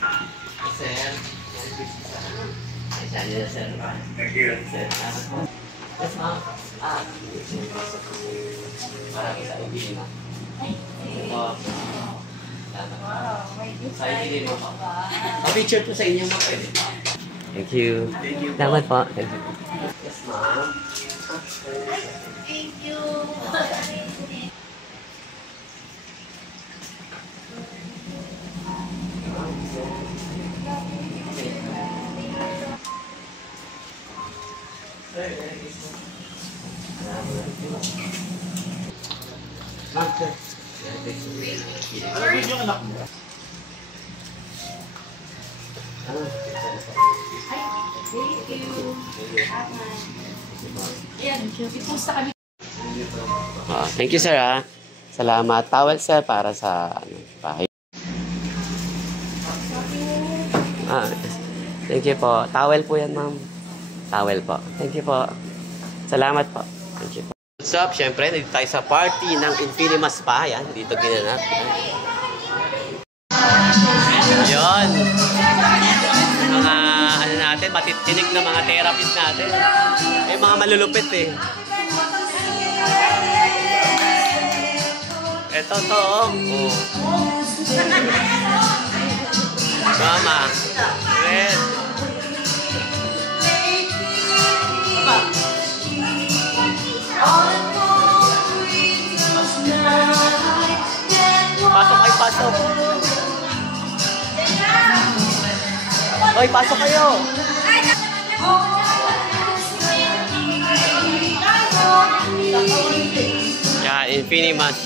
Sir. Sir. Thank you. Sir. Yes, ma'am. Marami sa ibigin na. Ito. Sa ibigin mo. Pa-picture po sa inyo mo pwede. Thank you. Salamat po. Yes, ma'am. Thank you. Yung anak mo. Thank you. Ayan, i-post sa kami. Thank you, sir. Salamat. Towel, sir, para sa bahay. Thank you po. Towel po yan, ma'am. Towel po. Thank you po. Salamat po. Thank you po. What's up? Siyempre, dito tayo sa party ng Infinimas Spa. Yan, dito ginanap. Yun. Mga, ano natin, matitinig na mga therapist natin. Eh, mga malulupit eh. Ito to, oh. Mama. Red. Pasok kayo, pasok. Hoy, pasok kayo. Yeah, Infinimas.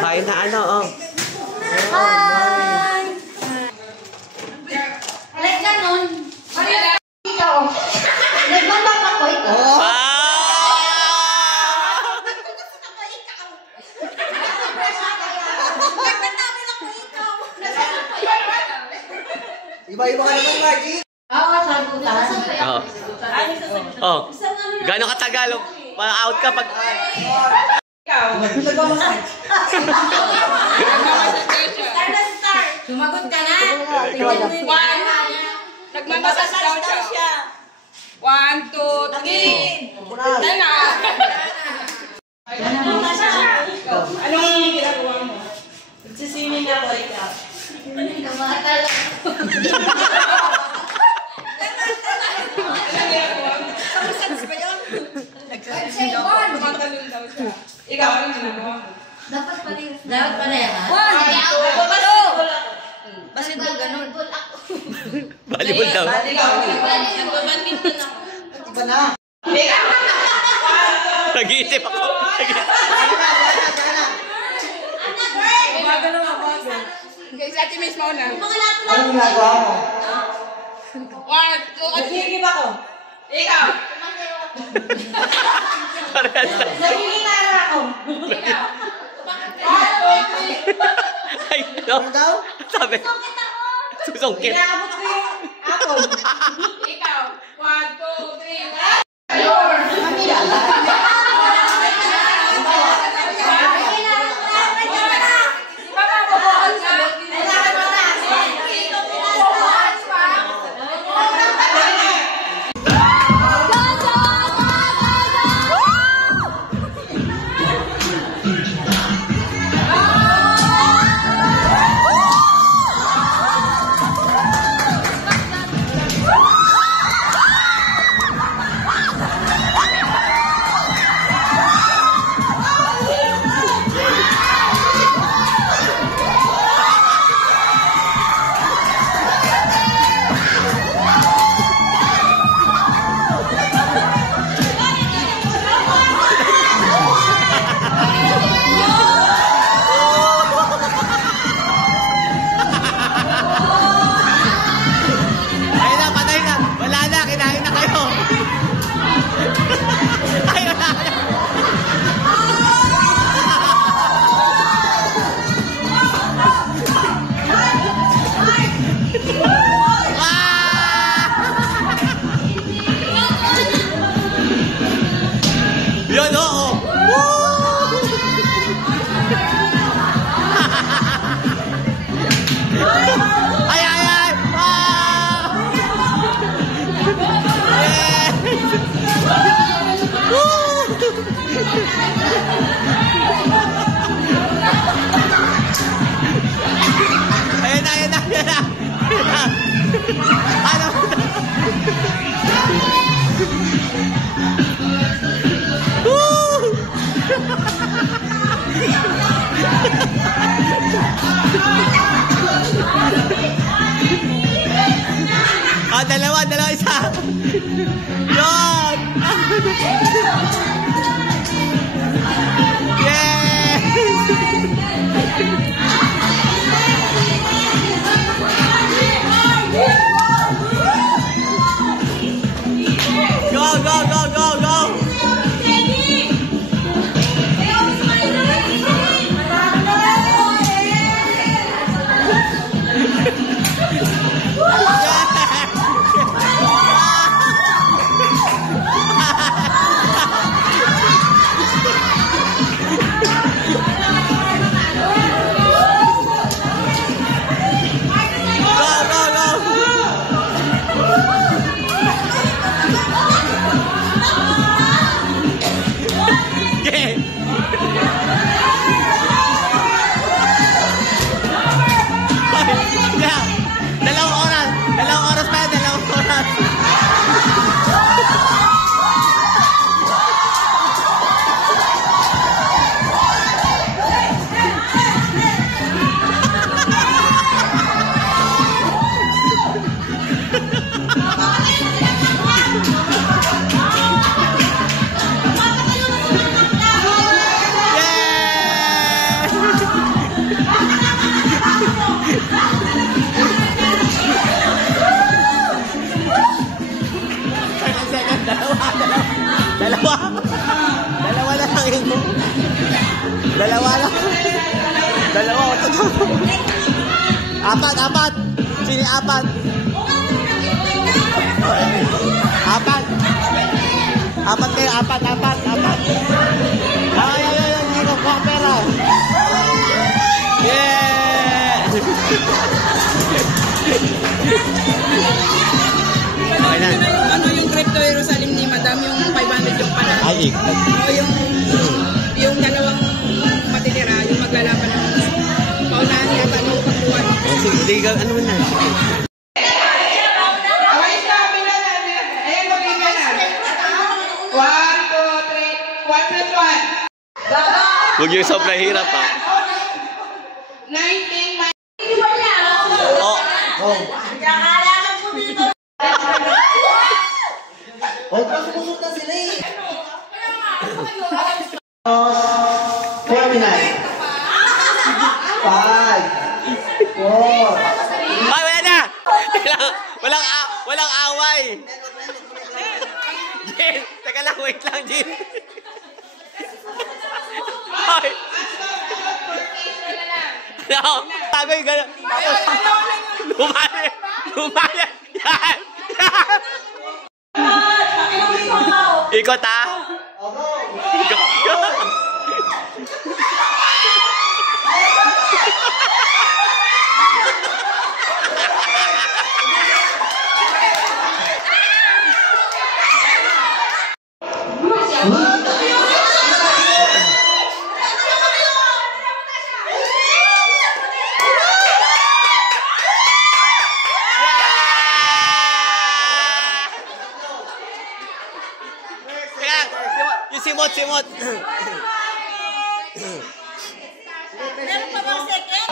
Kain na ano, oh. Hi! Like ganon. Ikaw. Nagmambak ako ikaw. Iba-iba ka naman, Margie. Oo, sagutan. Oh. Gano'ng katagal? Ma-out ka pag... Sumagot ka na? Nagmamasas daw siya. 1, 2, 3. Dahil na. Anong ginagawa mo? Nagsiswimming ako ikaw. Kamatal. Tumatalon daw siya. Ikaw, anong ginagawa mo? Dapat parehas. Dapat parehas. Basketball ganun. Volleyball daw. Badminton ako. Iba na. Nag-iisip ako. Gumagano ako. Kaya sa atin mismo na. Anong ginagawa mo? 1, 2, 3. Nagigib ako. Ikaw. Parehas na. Nagigingara ako. Ikaw. 1, 2, 3. Ay, no. Ano daw? Sabi. Susungkit. Inaabot ko yung atom. Ikaw. 1, 2, 3. Ayun. Ayan na, ayan na, ayan na. Ano? Ah, dalawa, isa. Yun! Yes! Go, go, go, go, go! Dalawang oras pa, dalawang oras. Dalawa na lang yun. Dalawa lang. Dalawa. Apat. Sini apat. Apat kayo, apat. Ay, hindi ko kuha pera. Yeah! Okay na. Ano yung Crypto Jerusalem ni Madam, yung 500 yung pala. Ay, yung dalawang matitira, yung maglalaban ng paunahan yata ng pagkuhan. sige, ano na? Okay, sabi na natin. Ayan, mag-ibig na. 1, 2, 3, 1 plus 1. Huwag yung sobrang hirap, ha? 19 minus... Oh. Oh, pasumusot na sila eh. 49. 5, 4, Ay, wala na! Walang away! Jin! Teka lang, wait lang, Jin! Ay! No! Tago yung gano'n! Lumali! Yan! Ikot, ha? Ikot! Simot! Meron pa bang second?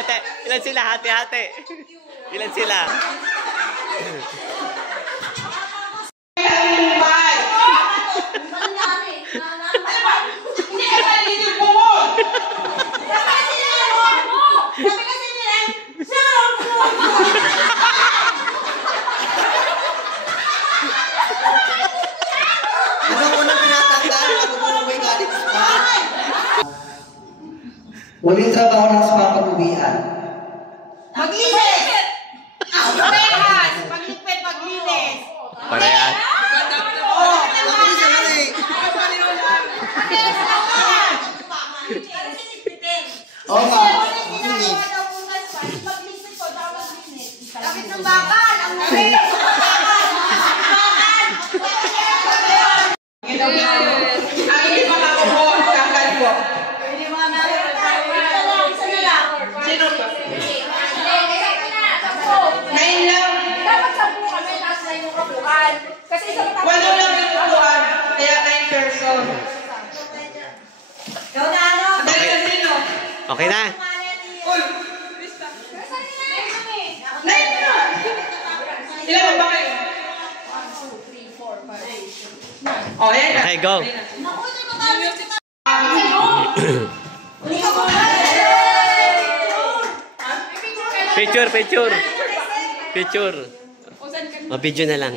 Hati. Ilan sila? Hati. Ilan sila? Hindi ka pala dito bumod! Unang-unang pinatanggal, ako mo may galit spa. Walang trabaho ng spa pag-uwian. Maglinis! Parehas! Pagligpit, paglinis! Parehas. Oo! Oo nga. Kapit ng bakal! Ang mali! Ang hindi makakuha, kakal po. Sino po? Ngayon lang. Walo lang yung upuan, kaya 9 person. Dahil na sino? Okay na. Uy! 9 na! Ilan ba kayo? Oh, yan na. Okay, go. Picture, picture. Picture. Ma-video na lang.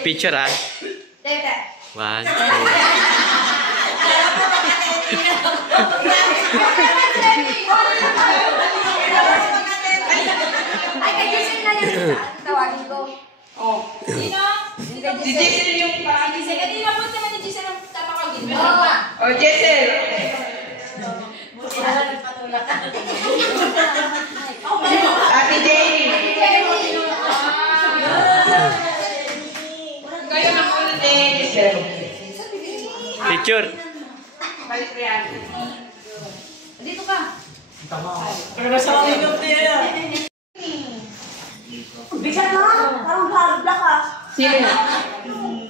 Picture ah. 1, 2. Ay, kay Giselle na yan. Tawagin ko. Oh. Sino? Si Giselle yung pa. Giselle. Kanina po naman ni Giselle ang tapakagin mo. Oh, Giselle. Ate Jenny. Kayo na po na Giselle. Picture. Balik yan. Dito ka. Bigyan na. Parang black ka. Sino?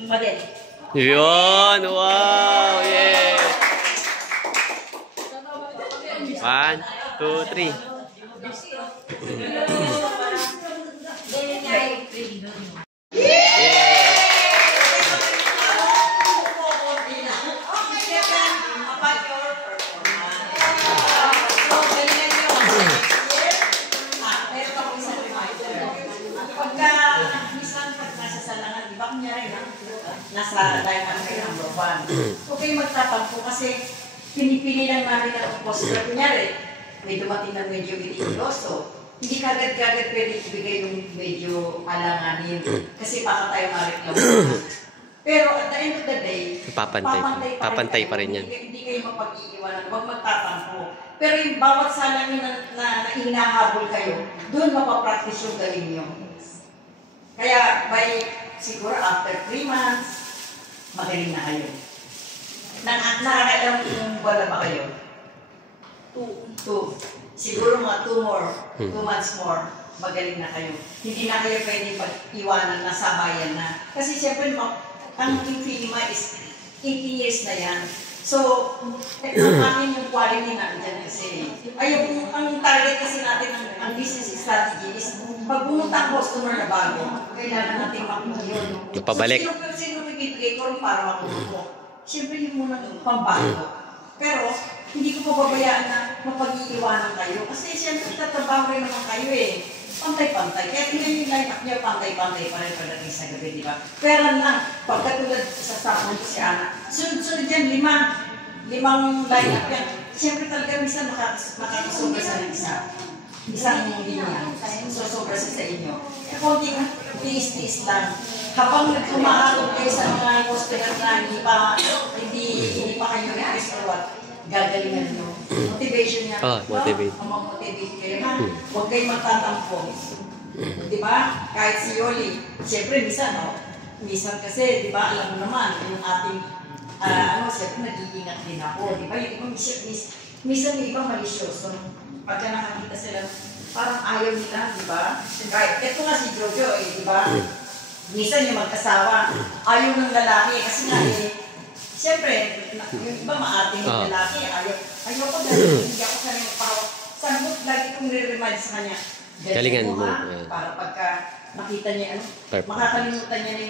Model. Yun. Wow. Yeah. 1, 2, 3. Nasa line kayo number 1. Huwag kayong magtatampo kasi pinipili lang namin ang poster. Kunyari, may dumating na medyo itiloso. Hindi kagad-kagad pwede ibigay yung medyo alanganin kasi baka tayo mareklamo. Pero at the end of the day, Papantay pa rin yan. Hindi kayo mapag-iiwanan, huwag magtatampo. Pero yung bawat salang na hinahabol kayo, doon mapapractice yung galing nyo. Kaya by siguro after 3 months, magaling na kayo. Nakakailang wala ba kayo? 2. Siguro mga 2 months more, magaling na kayo. Hindi na kayo pwede pag-iwanan na sabayan na. Kasi siyempre, ang Infinima is 18 years na yan. So, ang akin yung quality na dyan kasi. Ang target kasi natin, ang business strategy is pag pumunta ang customer na bago, kailangan natin makuha yun. Pabalik. So, sino bibigay ko rin para makuha ko? Siyempre yung muna pambago. Pero, hindi ko pababayaan na mapag-iiwanan kayo. Kasi siyempre tatrabaho rin naman kayo eh. Pantay-pantay. Kaya tingnan yung line-up niya, pantay-pantay pa rin pagdating sa gabi, di ba? Pero lang, pagkatulad sa staff mo si Ana, sunod-sunod yan, 5 line-up yan. Siyempre talaga minsan makakasobra sa isang linya. Sosobra sa inyo. Kaya konting tiis-tiis lang. Habang nagkumaharap kayo sa mga customer na hindi pa kayo request or what, gagalingan nyo. Motivation niya. Motivate. Motivate kayo na. Huwag kayong magtatampo. Diba? Kahit si Yoli, siyempre minsan kasi, diba, alam mo naman, yung ating, siyempre nag-iingat din ako. Diba? Yung iba, minsan yung iba malisyoso. Pagka nakakita sila, parang ayaw nila, diba? Kahit, ito nga si Jojo, diba? Minsan yung mag-asawa, ayaw ng lalaki, kasi nga siyempre, yung iba maating yung lalaki, ayaw ko dahil hindi ako sanay magpahawak. Sagot, lagi kong re-remind sa kanya. Galingan mo. Para pagka makita niya, makakalimutan niya na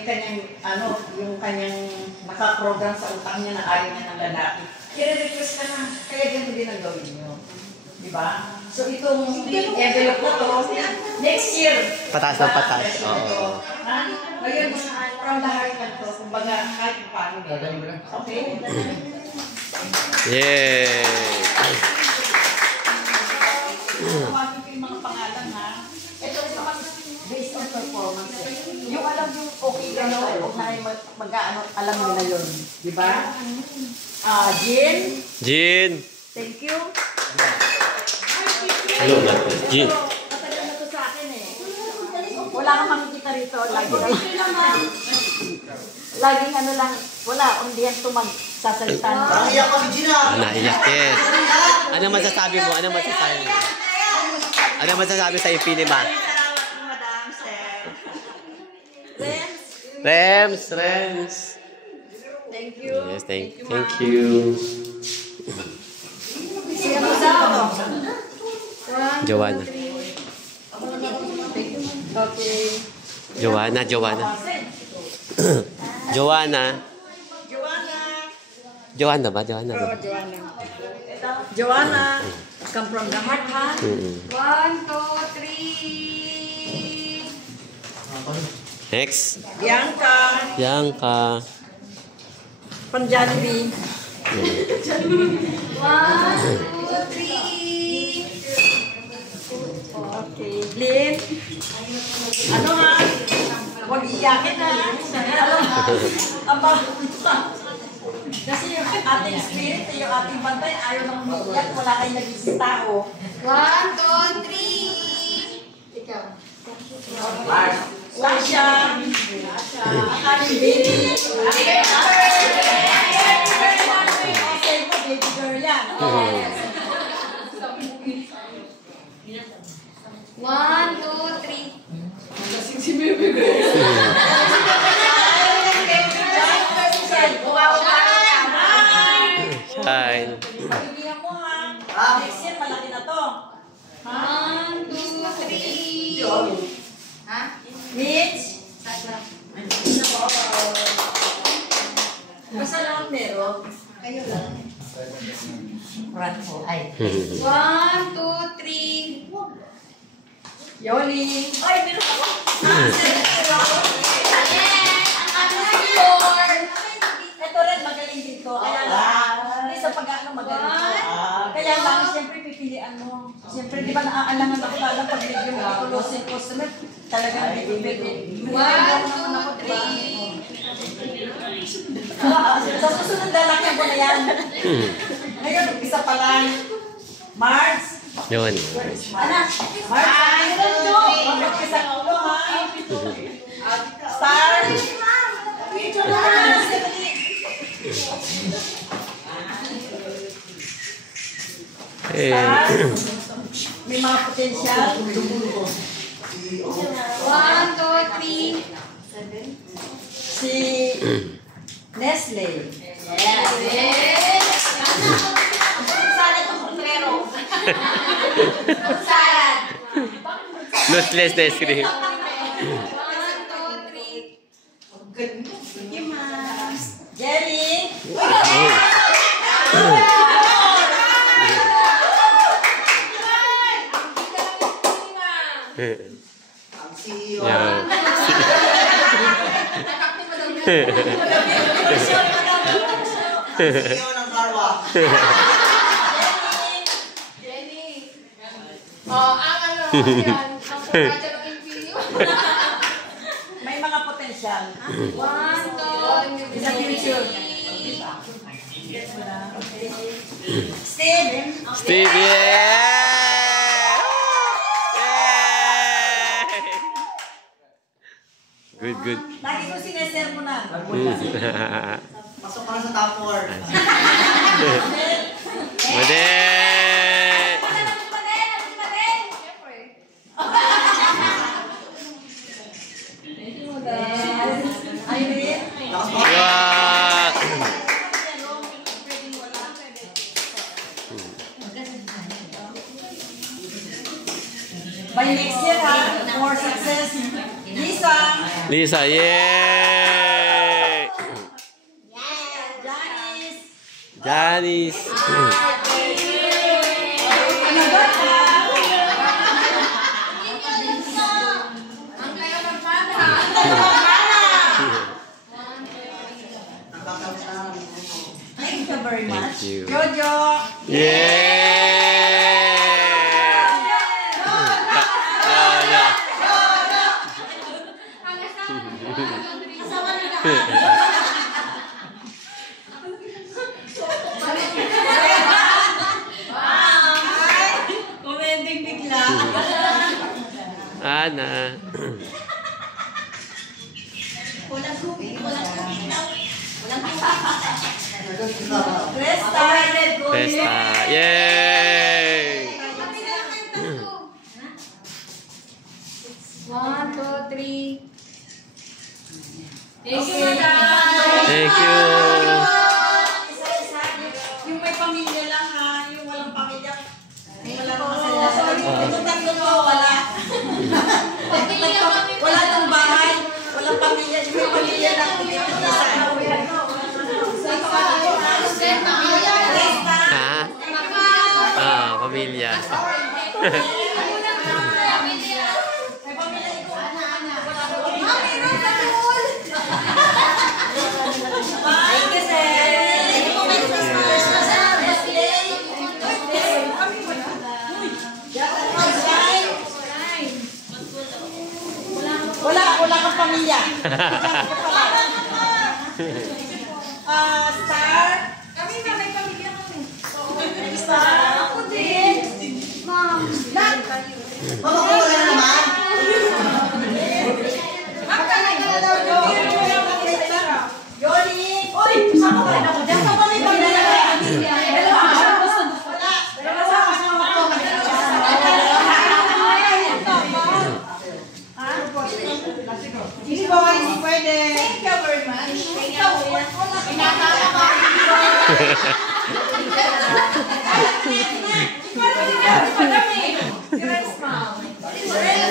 yung kanyang nakaprogram sa utang niya na ayaw niya ng lalaki. i-request ka na, kaya ganun din ang gawin nyo. Diba? So itong envelope na to, next year. Pataas ng pataas. Oo. Ha? Ngayon, from the heart lang to. Kumbaga, kahit paano. Okay? Yay! Tawagin ko yung mga pangalan, ha? Ito naman, based on performance. Yung alam yung okay ka na, huwag na kayo mag-ano, alam mo na yun. Diba? Jean. Jean. Thank you. Hello, Jean. Matagal na to sa akin eh. Wala kang makikita rito. Laging ano lang, wala, undihan to magsasalita. Parang iyak kami, Gina. Naiyak, yes. Ano masasabi mo? Ano masasabi mo? Ano masasabi sa Infinima? Salamat po, Madam Sir. Rems. Thank you. Yes, thank you. Sige mo sa Joanna. Okay. Joanna. Joanna. Joanna ba? Joanna ba? Joanna. Come from the heart, ha? 1, 2, 3. Next. Bianca. Bianca. From January. 1, 2, 3. Okay. Lynn. Ano ha? Huwag iyakin ha. Alam ha? Aba. Kasi yung ating spirit, yung ating bantay, ayaw nang umiiyak. Wala kayong naging tao. 1, 2, 3. Ikaw. Sasha. Ang aming baby. Okay po, baby girl yan. 1, 2, 3. Shine. Pagbibihan mo ha. Next year, malaki na to. 1, 2, 3. Ha? Mitch. Basta lang meron. Kayo lang. Ratful. Ay. 1, 2, 3. Yoli. Ay, meron ako. Yes! Ang aming score! Ito rin, magaling dito. Kaya lang, hindi sa pag-ano magaling ko. Kaya lang, siyempre pipilian mo. Siyempre, di ba naaalangan ako pala pag medyo closing customer, talagang pipili. 1, 2, 3. Sa susunod lalaki ko na yan. Ngayon, isa pa lang. Mars. Yun. Anak. Mars. Mag-isa ka ulo, ha? Star. Hey. May mga potensyal. 1, 2, 3. Si Nestle. Yes! Salad ng sombrero. Salad. Lossless na ice cream. 1, 2, 3. Jerry. Ang CEO. Yeah. CEO ng Carwa. Jenny. Oh, ang ano, yan. Ang pagkakadya ng Infinio. May mga potensyal. 1, 2, Sa future. 3. Steve. Steve, yeah! Good. Lagi ko sinesermonan. Pasok ka na sa top 4. Mali! Irene. Wow! By next year, ha? More success. Lisa. Lisa, yay! Janice. Janice. Thank you very much. Thank you. Jojo. Yeah! Commenting bigla. Ana. Walang tubig daw. Walang Presta. Festa. Yay! 1, 2, 3. Thank you, madam. Thank you. Yung may pamilya lang ha, yung walang pamilya. Walang masaya. Ito tatlo ko, wala. Wala ng bahay, walang pamilya. Yung may pamilya lang, hindi ko isa. Ha? Pamilya. Wala kang pamilya. Star. Kami na may pamilya kami. Star. Ako din. Ma'am. Wala naman. Yoli. Uy, sama ka rin ako dyan. Sama may pamilya. Hindi pwede. Thank you very much.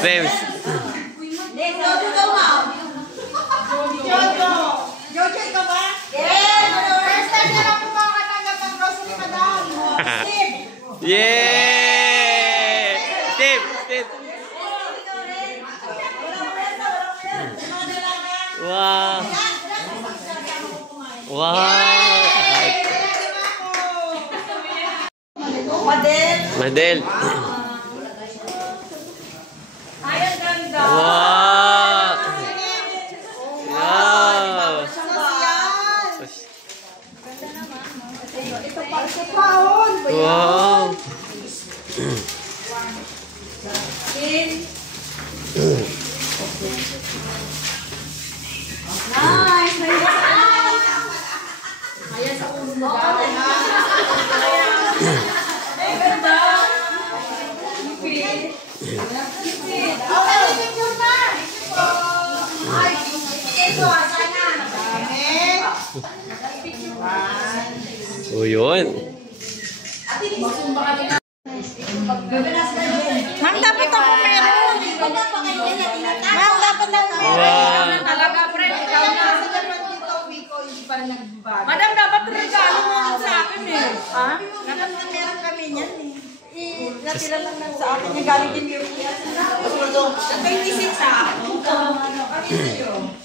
James. Jojo, ikaw ba? Yes! First time na lang po makakatanggap ng grocery, madam. Steve! Yay! Steve! Steve! Wow! Wow! Madel! Madel! Ay, ang ganda! Wow! Wow! Ito pa, ito paon! Wow! Kim! Nice! Ayan sa ulo. Ay, ganda! O yun. Ma'am, dapat ako meron. Ma'am, dapat ako Wow! Talaga, friend, ikaw na. Madam, dapat regalo mo sa akin eh. Ha? Dapat na meron kami niyan eh. Natira lang sa akin yung galing din yung 26 sa akin. Kami sa'yo.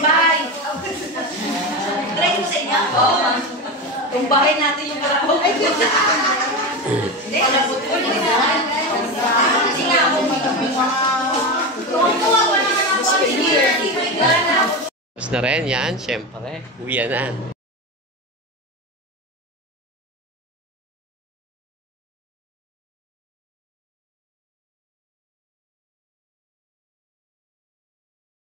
Bye! Try mo sa inyo? Oo. Tumbahin natin yung karapo. Ay, hindi, alam mo po. Hindi nga ako Tapos na rin yan, syempre. Uwi na.